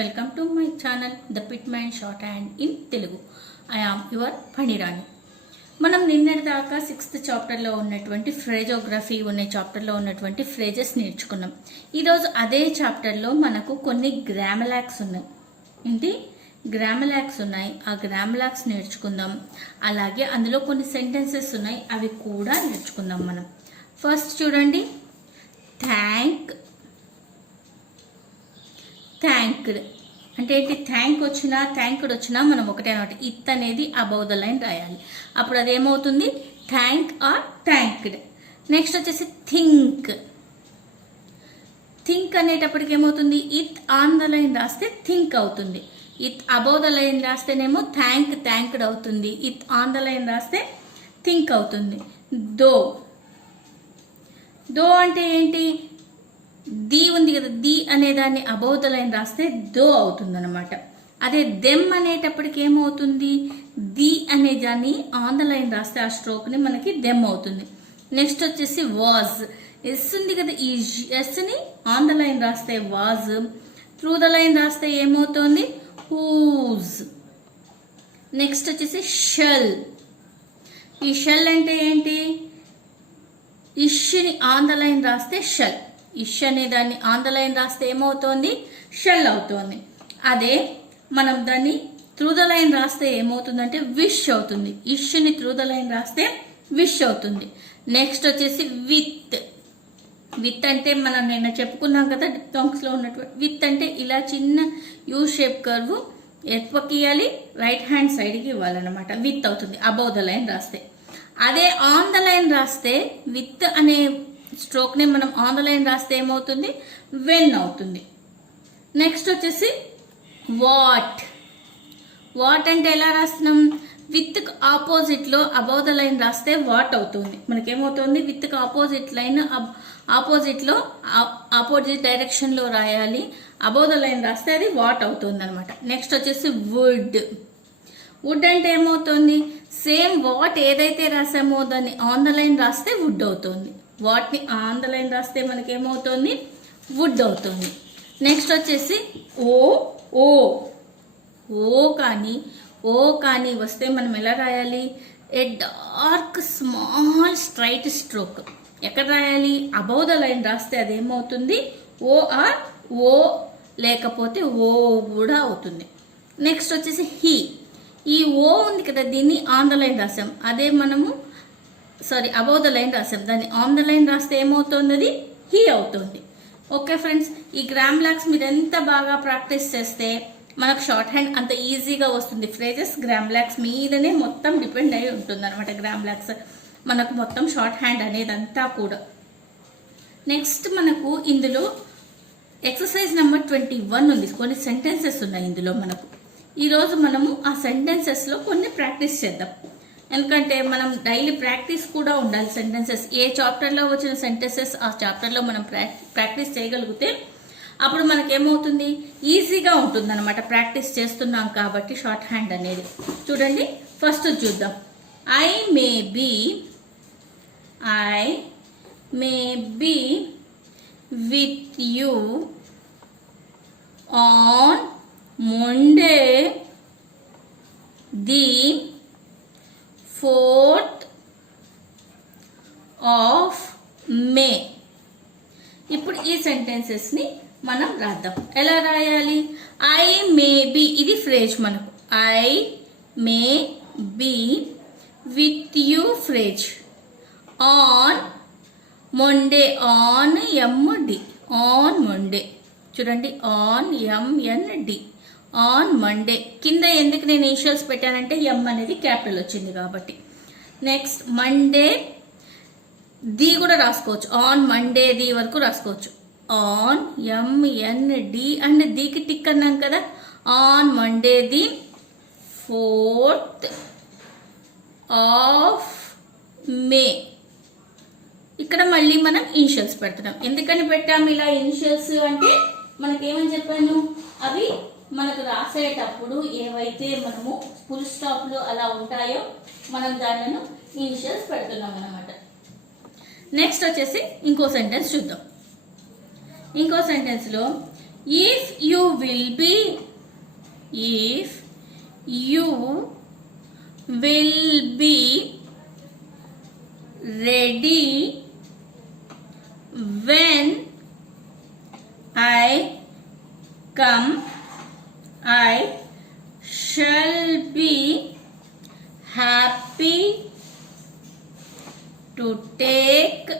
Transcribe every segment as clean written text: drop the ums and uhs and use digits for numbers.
Welcome to my channel the Pitman shorthand in Telugu. I am your Phanirani. మనం నిన్నటి దాకా 6th చాప్టర్లో ఉన్నటువంటి ఫ్రేజోగ్రఫీ అనే చాప్టర్లో ఉన్నటువంటి ఫ్రేజెస్ నేర్చుకున్నాం. ఈరోజు అదే చాప్టర్లో మనకు కొన్ని గ్రామలాక్స్ ఉన్నాయి. ఏంటి గ్రామలాక్స్ ఉన్నాయి, ఆ గ్రామలాక్స్ నేర్చుకుందాం. అలాగే అందులో కొన్ని సెంటెన్సెస్ ఉన్నాయి, అవి కూడా నేర్చుకుందాం మనం. ఫస్ట్ చూడండి, థ్యాంక్డ్ అంటే ఏంటి? థ్యాంక్ వచ్చినా థ్యాంక్డ్ వచ్చినా మనం ఒకటే అనమాట, ఇత్ అనేది అబౌవ్ ద లైన్ రాయాలి. అప్పుడు అదేమవుతుంది? Thank or thanked. నెక్స్ట్ వచ్చేసి థింక్ అనేటప్పటికి ఏమవుతుంది? ఇత్ ఆన్ ద లైన్ రాస్తే థింక్ అవుతుంది. ఇత్ అబౌవ్ ద లైన్ రాస్తేనేమో థ్యాంక్డ్ అవుతుంది. ఇత్ ఆన్ ద లైన్ రాస్తే థింక్ అవుతుంది. దో అంటే ఏంటి? ది ఉంది కదా, ది అనే దాన్ని అబౌవ్ ద లైన్ రాస్తే దో అవుతుంది అనమాట. అదే దెమ్ అనేటప్పటికి ఏమవుతుంది? ది అనే దాన్ని ఆన్ ద లైన్ రాస్తే ఆ స్ట్రోక్ ని మనకి దెమ్ అవుతుంది. నెక్స్ట్ వచ్చేసి వాజ్, ఎస్ ఉంది కదా, ఈ ఎస్ ని ఆన్ ద లైన్ రాస్తే వాజ్, త్రూ ద లైన్ రాస్తే ఏమవుతుంది? హూజ్. నెక్స్ట్ వచ్చేసి షెల్. ఈ షెల్ అంటే ఏంటి? ఇష్ని ఆన్ ద లైన్ రాస్తే షెల్, ఇష్ అనే దాన్ని ఆన్ ద లైన్ రాస్తే ఏమవుతోంది? షెల్ అవుతోంది. అదే మనం దాన్ని త్రూ ద లైన్ రాస్తే ఏమవుతుందంటే విష్ అవుతుంది. ఇష్ని త్రూ ద లైన్ రాస్తే విష్ అవుతుంది. నెక్స్ట్ వచ్చేసి విత్ అంటే మనం నిన్న చెప్పుకున్నాం కదా డిప్టాంగ్స్ లో ఉన్నటువంటి విత్ అంటే ఇలా చిన్న యూ షేప్ కర్వ్ ఎత్వకి ఇవ్వాలి, రైట్ హ్యాండ్ సైడ్కి ఇవ్వాలన్నమాట. విత్ అవుతుంది అబౌవ్ ద లైన్ రాస్తే. అదే ఆన్ ద లైన్ రాస్తే విత్ అనే స్ట్రోక్ ని మనం ఆన్ ద లైన్ రాస్తే ఏమవుతుంది? వెన్ అవుతుంది. నెక్స్ట్ వచ్చేసి వాట్ అంటే ఎలా రాస్తున్నాం? విత్ ఆపోజిట్ లో అబౌవ్ ద లైన్ రాస్తే వాట్ అవుతుంది. మనకేమవుతుంది? విత్ ఆపోజిట్ లైన్ ఆపోజిట్ లో ఆపోజిట్ డైరెక్షన్ లో రాయాలి, అబౌవ్ ద లైన్ రాస్తే అది వాట్ అవుతుంది అనమాట. నెక్స్ట్ వచ్చేసి వుడ్ అంటే ఏమవుతుంది? సేమ్ వాట్ ఏదైతే రాసామో దాన్ని ఆన్ ద లైన్ రాస్తే వుడ్ అవుతుంది. వాట్ని ఆన్ ద లైన్ రాస్తే మనకి ఏమవుతుంది? వుడ్ అవుతుంది. నెక్స్ట్ వచ్చేసి ఓ కానీ వస్తే మనం ఎలా రాయాలి? ఏ డార్క్ స్మాల్ స్ట్రైట్ స్ట్రోక్. ఎక్కడ రాయాలి? అబౌవ్ ద లైన్ రాస్తే అదేమవుతుంది? ఓ లేకపోతే ఓ కూడా అవుతుంది. నెక్స్ట్ వచ్చేసి ఈ ఓ ఉంది కదా, దీన్ని ఆన్ ద లైన్ రాసాం, అదే మనము అబౌవ్ ద లైన్ రాసాం, దాన్ని ఆన్ ద లైన్ రాస్తే ఏమవుతుంది? అది హీ అవుతుంది. ఓకే ఫ్రెండ్స్, ఈ గ్రామలాక్స్ మీరు ఎంత బాగా ప్రాక్టీస్ చేస్తే మనకు షార్ట్ హ్యాండ్ అంత ఈజీగా వస్తుంది. ఫ్రేజెస్ గ్రామలాక్స్ మీదనే మొత్తం డిపెండ్ అయి ఉంటుంది అనమాట. గ్రామలాక్స్ మనకు మొత్తం షార్ట్ హ్యాండ్ అనేది అంతా కూడా. నెక్స్ట్ మనకు ఇందులో ఎక్సర్సైజ్ నెంబర్ 21 ఉంది. కొన్ని సెంటెన్సెస్ ఉన్నాయి ఇందులో మనకు. ఈరోజు మనము ఆ సెంటెన్సెస్లో కొన్ని ప్రాక్టీస్ చేద్దాం. ఎందుకంటే మనం డైలీ ప్రాక్టీస్ కూడా ఉండాలి. సెంటెన్సెస్ ఏ చాప్టర్లో వచ్చిన సెంటెన్సెస్ ఆ చాప్టర్లో మనం ప్రాక్టీస్ చేయగలిగితే అప్పుడు మనకేమవుతుంది? ఈజీగా ఉంటుంది అనమాట. ప్రాక్టీస్ చేస్తున్నాం కాబట్టి షార్ట్ హ్యాండ్ అనేది. చూడండి, ఫస్ట్ చూద్దాం. I may be with you on Monday, the 4th of May. ఇప్పుడు ఈ సెంటెన్సెస్ ని మనం రాద్దాం. ఎలా రాయాలి? ఐ మే బి, ఇది ఫ్రేజ్ మనకు. I may be with you phrase on Monday, on MD, on Monday. చూడండి, ఆన్ MND, ఆన్ మండే. కింద ఎందుకు నేను ఇనిషియల్స్ పెట్టానంటే ఎం అనేది క్యాపిటల్ వచ్చింది కాబట్టి. నెక్స్ట్ మండే ది కూడా రాసుకోవచ్చు, ఆన్ మండే ది వరకు రాసుకోవచ్చు. ఆన్ MND అండ్ దీకి టిక్ అన్నాం కదా. On Monday the 4th of May. ఇక్కడ మళ్ళీ మనం ఇనిషియల్స్ పెడుతున్నాం. ఎందుకని పెట్టాము ఇలా ఇనిషియల్స్ అంటే మనకేమని చెప్పాను? అవి మనకు రాసేటప్పుడు ఏవైతే మనము ఫుల్ స్టాప్లు అలా ఉంటాయో మనం దానిను ఇనిషియల్స్ పెడుతున్నాం అన్నమాట. నెక్స్ట్ వచ్చేసి ఇంకో సెంటెన్స్ చూద్దాం. ఇంకో సెంటెన్స్లో if you will be ready when I come, I shall be happy to take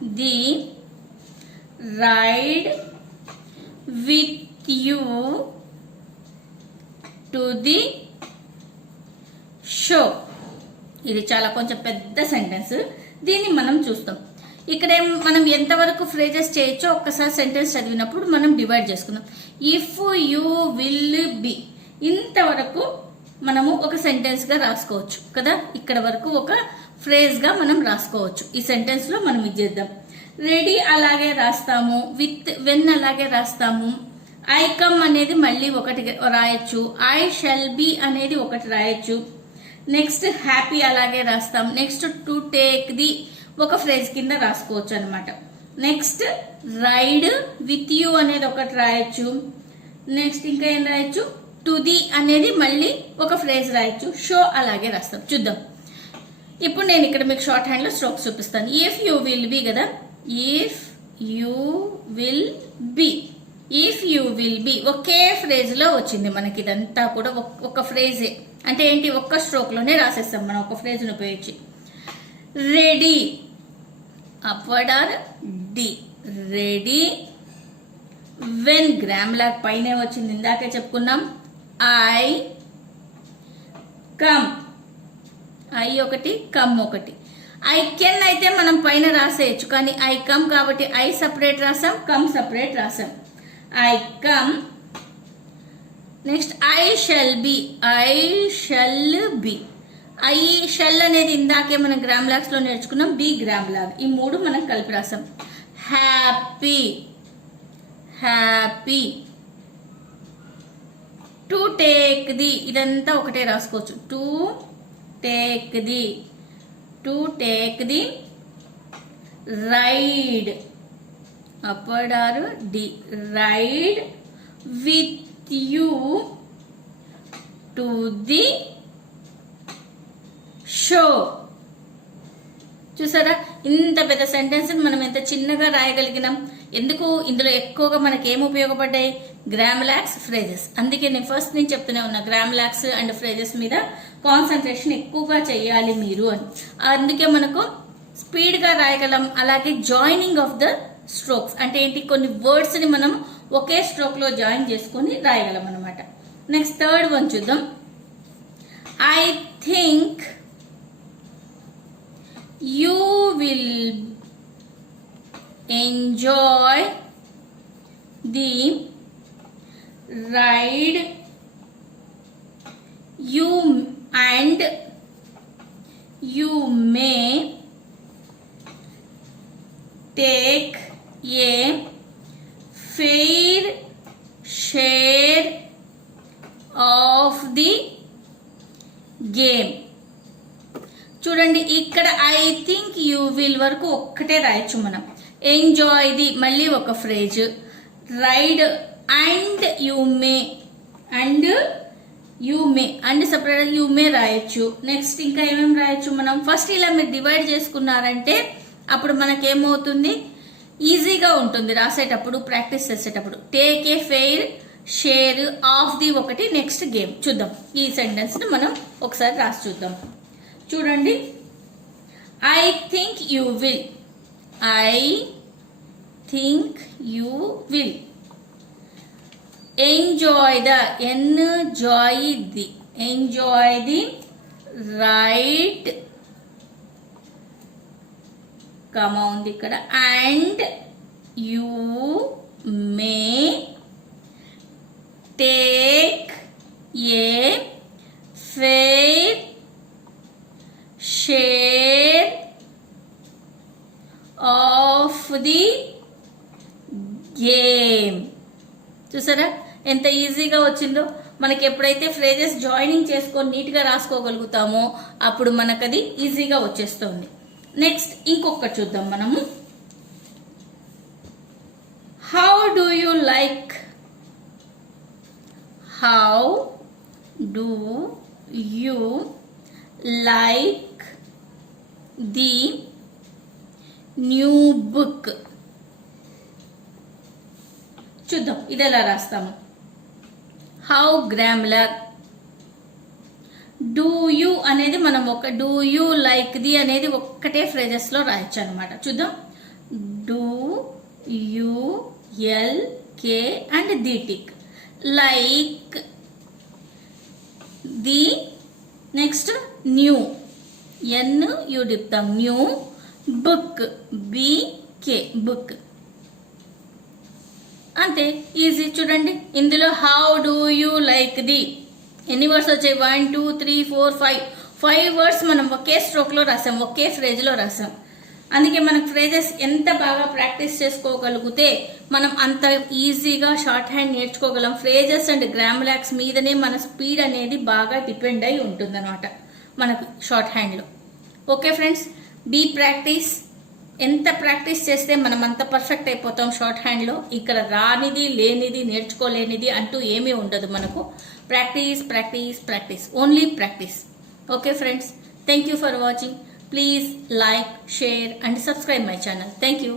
the ride with you to the show. ఇది చాలా కొంచెం పెద్ద సెంటెన్స్. దీన్ని మనం చూస్తాం. ఇక్కడ మనం ఎంతవరకు ఫ్రేజెస్ చేయొచ్చో ఒక్కసారి సెంటెన్స్ చదివినప్పుడు మనం డివైడ్ చేసుకుందాం. ఇఫ్ యూ విల్ బి, ఇంతవరకు మనము ఒక సెంటెన్స్ గా రాసుకోవచ్చు కదా. ఇక్కడ వరకు ఒక ఫ్రేజ్ గా మనం రాసుకోవచ్చు. ఈ సెంటెన్స్ లో మనం ఇది చేద్దాం. రెడీ అలాగే రాస్తాము, విత్ వెన్ అలాగే రాస్తాము, ఐ కమ్ అనేది మళ్ళీ ఒకటి రాయొచ్చు, ఐ షల్ బి అనేది ఒకటి రాయొచ్చు. నెక్స్ట్ హ్యాపీ అలాగే రాస్తాం. నెక్స్ట్ టు టేక్ ది ఒక ఫ్రేజ్ కింద రాసుకోవచ్చు అనమాట. నెక్స్ట్ రైడ్ విత్ యూ అనేది ఒకటి రాయొచ్చు. నెక్స్ట్ ఇంకా ఏం రాయొచ్చు, టు ది అనేది మళ్ళీ ఒక ఫ్రేజ్ రాయొచ్చు. షో అలాగే రాస్తాం. చూద్దాం. ఇప్పుడు నేను ఇక్కడ మీకు షార్ట్ హ్యాండ్ లో స్ట్రోక్స్ చూపిస్తాను. ఇఫ్ యూ విల్ బి కదా, if you will be, if you will be okay phrase లో వచ్చింది మనకి. ఇదంతా కూడా ఒక ఫ్రేజే, అంటే ఏంటి, ఒక్క స్ట్రోక్ లోనే రాసేస్తాం మనం ఒక ఫ్రేజ్ ను ఉపయోగించి. Ready upward R D, ready when gram log పైనే వచ్చింది, ఇందాకే చెప్పుకున్నాం. ఐ కమ్, ఐ ఒకటి కమ్ ఒకటి. ఐ కెన్ అయితే మనం పైన రాసేయచ్చు, కానీ ఐ కమ్ కాబట్టి ఐ సపరేట్ రాసాం, కమ్ సపరేట్ రాసాం. I come. Next I shall be, I shall be. I shall అనేది ఇందాకే మనం గ్రామ్ లాగ్స్ లో నేర్చుకున్నాం, బి గ్రామ్ లాగ్. ఈ మూడు మనం కలిపి రాసాం. Happy, happy. To take the, ఇదంతా ఒకటే రాసుకోవచ్చు. To take the, to take the ride upward R D, ride with you to the show. చూసారా, ఇంత పెద్ద సెంటెన్స్ మనం ఎంత చిన్నగా రాయగలిగినాం. ఎందుకు, ఇందులో ఎక్కువగా మనకి ఏం ఉపయోగపడ్డాయి, గ్రామ్ లాగ్స్, ఫ్రేజెస్. అందుకే నేను ఫస్ట్ నుంచి చెప్తూనే ఉన్నా, గ్రామ్ లాగ్స్ అండ్ ఫ్రేజెస్ మీద కాన్సన్ట్రేషన్ ఎక్కువగా చేయాలి మీరు అని. అందుకే మనకు స్పీడ్ గా రాయగలం. అలాగే జాయినింగ్ ఆఫ్ ద స్ట్రోక్స్ అంటే ఏంటి, కొన్ని వర్డ్స్ ని మనం ఒకే స్ట్రోక్ లో జాయిన్ చేసుకొని రాయగలం అనమాట. నెక్స్ట్ థర్డ్ వన్ చూద్దాం. I think you will enjoy the ride, you may take a fair share of the game. చూడండి, ఇక్కడ ఐ థింక్ యూ విల్ వరకు ఒక్కటే రాయొచ్చు మనం. ఎంజాయ్ ది మళ్ళీ ఒక phrase, ride and you may, and you may and separate you may రాయొచ్చు. Next ఇంకా ఏమేమి రాయొచ్చు మనం. ఫస్ట్ ఇలా మీరు డివైడ్ చేసుకున్నారంటే అప్పుడు మనకేమవుతుంది, ఈజీగా ఉంటుంది రాసేటప్పుడు, ప్రాక్టీస్ చేసేటప్పుడు. Take a fair share of the ఒకటి, నెక్స్ట్ గేమ్. చూద్దాం ఈ సెంటెన్స్ ని మనం ఒకసారి రాసి చూద్దాం. చూడండి, I think you will, I think you will enjoy the, enjoy the, enjoy the ride, comma ఉంది ఇక్కడ, and you may take a fair share of the game. చూసారా ఎంత ఈజీగా వచ్చిందో. మనకి ఎప్పుడైతే ఫ్రేజెస్ జాయినింగ్ చేసుకొని నీట్గా రాసుకోగలుగుతామో అప్పుడు మనకు అది ఈజీగా వచ్చేస్తుంది. నెక్స్ట్ ఇంకొకటి చూద్దాం మనము. How do you like, how do you like the new book. చూద్దాం ఇది ఎలా రాస్తాము. హౌ గ్రామ్లర్, డూ యూ అనేది మనం డూ యూ లైక్ ది అనేది ఒక్కటే ఫ్రేజెస్ లో రాయొచ్చు అనమాట. చూద్దాం. Do you L K and the tick, like the, next new, N U diphthong, new book, B K. అంతే, ఈజీ. చూడండి ఇందులో how do you like the ఎన్ని వర్డ్స్ వచ్చాయి? 1 2 3 4 5 వర్డ్స్ మనం ఒకే స్ట్రోక్ లో రాసాం, ఒకే ఫ్రేజ్ లో రాసాం. అందుకే మనకు ఫ్రేజెస్ ఎంత బాగా ప్రాక్టీస్ చేసుకోగలిగితే మనం అంత ఈజీగా షార్ట్ హ్యాండ్ నేర్చుకోగలం. ఫ్రేజెస్ అండ్ గ్రామలాక్స్ మీదనే మన స్పీడ్ అనేది బాగా డిపెండ్ అయి ఉంటుంది అనమాట మనకు షార్ట్ హ్యాండ్లో. Okay friends, be practice. ఎంత ప్రాక్టీస్ చేస్తే మనం అంత పర్ఫెక్ట్ అయిపోతాం షార్ట్ హ్యాండ్లో. ఇక్కడ రానిది లేనిది నేర్చుకోలేనిది అంటూ ఏమీ ఉండదు మనకు. Practice practice practice, only practice. Okay friends, thank you for watching. Please like, share and subscribe my channel. Thank you.